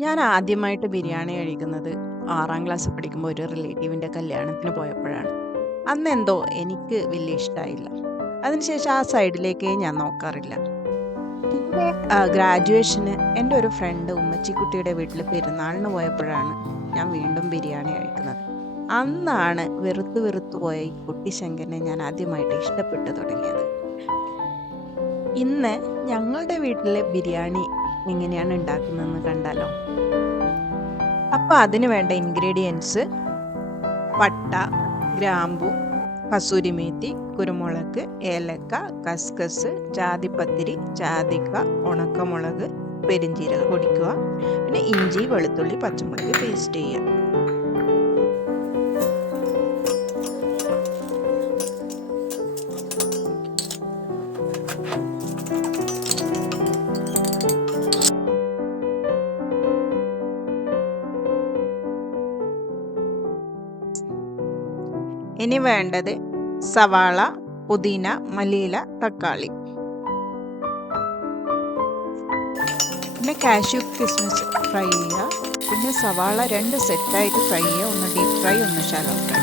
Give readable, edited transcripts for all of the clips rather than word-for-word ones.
ഞാൻ ആദ്യമായിട്ട് ബിരിയാണി കഴിക്കുന്നത് 6ാം ക്ലാസ്സിൽ പഠിക്കുമ്പോൾ ഒരു റിലേറ്റീവിൻ്റെ കല്യാണത്തിന് പോയപ്പോഴാണ്. അന്നെന്തോ എനിക്ക് വലിയ ഇഷ്ടമായില്ല. അതിനുശേഷം ആ സൈഡിലേക്കേ ഞാൻ നോക്കാറില്ല. പിന്നെ ഗ്രാജുവേഷന് എൻ്റെ ഒരു ഫ്രണ്ട് ഉമ്മച്ചിക്കുട്ടിയുടെ വീട്ടിൽ പെരുന്നാളിന് പോയപ്പോഴാണ് ഞാൻ വീണ്ടും ബിരിയാണി കഴിക്കുന്നത്. അന്നാണ് വെറുത്ത് വെറുത്ത് പോയ ഈ കുട്ടി ശങ്കരനെ ഞാൻ ആദ്യമായിട്ട് ഇഷ്ടപ്പെട്ടു തുടങ്ങിയത്. ഇന്ന് ഞങ്ങളുടെ വീട്ടിലെ ബിരിയാണി എങ്ങനെയാണ് ഉണ്ടാക്കുന്നതെന്ന് കണ്ടാലോ? അപ്പോൾ അതിന് വേണ്ട ഇൻഗ്രീഡിയൻസ് പട്ട, ഗ്രാമ്പു, കസൂരി മേത്തി, കുരുമുളക്, ഏലക്ക, കസ്കസ്, ജാതിപത്തിരി, ജാതിക്ക, ഉണക്കമുളക്, പെരിഞ്ജീരകം പൊടിക്കുക. പിന്നെ ഇഞ്ചി, വെളുത്തുള്ളി, പച്ചമുളക് പേസ്റ്റ് ചെയ്യുക. ഇനി വേണ്ടത് സവാള, പുതിന, മല്ലിയില, തക്കാളി. പിന്നെ കാഷ്യൂ കിസ്മിസ് ഫ്രൈ ചെയ്യുക. പിന്നെ സവാള 2 സെറ്റായിട്ട് ഫ്രൈ ചെയ്യുക. ഒന്ന് ഡീപ്പ് ഫ്രൈ, ഒന്ന് ഷാലോ ഫ്രൈ.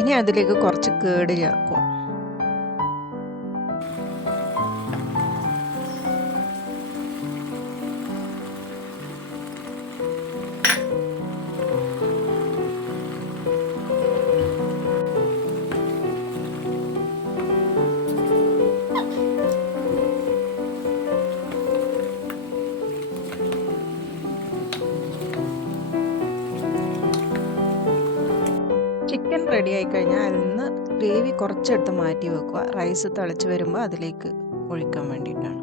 ഇനി അതിലേക്ക് കുറച്ച് കേട് ചേർക്കുക. ചിക്കൻ റെഡി ആയി കഴിഞ്ഞാൽ അതിൽ നിന്ന് ഗ്രേവി കുറച്ചെടുത്ത് മാറ്റി വെക്കുക. റൈസ് തിളച്ച് വരുമ്പോൾ അതിലേക്ക് ഒഴിക്കാൻ വേണ്ടിയിട്ടാണ്.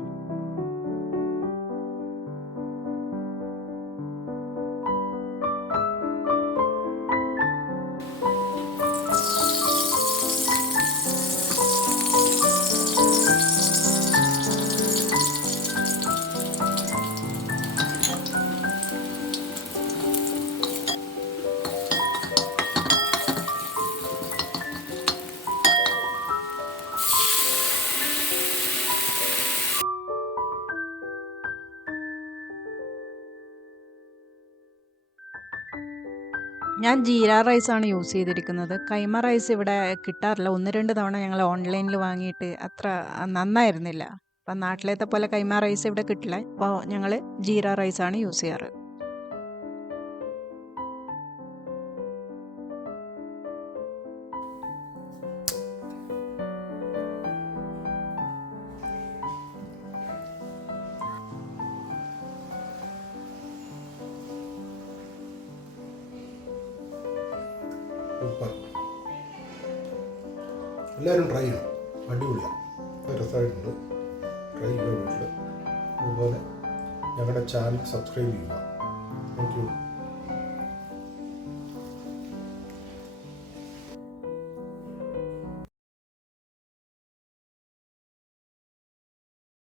ഞാൻ ജീര റൈസാണ് യൂസ് ചെയ്തിരിക്കുന്നത്. കൈമ റൈസ് ഇവിടെ കിട്ടാറില്ല. 1-2 തവണ ഞങ്ങൾ ഓൺലൈനിൽ വാങ്ങിയിട്ട് അത്ര നന്നായിരുന്നില്ല. അപ്പം നാട്ടിലത്തെ പോലെ കൈമ റൈസ് ഇവിടെ കിട്ടില്ല. അപ്പോൾ ഞങ്ങൾ ജീര റൈസാണ് യൂസ് ചെയ്യാറ്. സൂപ്പർ. എല്ലാവരും ട്രൈ ചെയ്യണം. അടിപൊളിയാണ്, രസമായിട്ടുണ്ട്. ട്രൈ ചെയ്യുക വീട്ടിൽ. അതുപോലെ ഞങ്ങളുടെ ചാനൽ സബ്സ്ക്രൈബ് ചെയ്യുക. Thank you.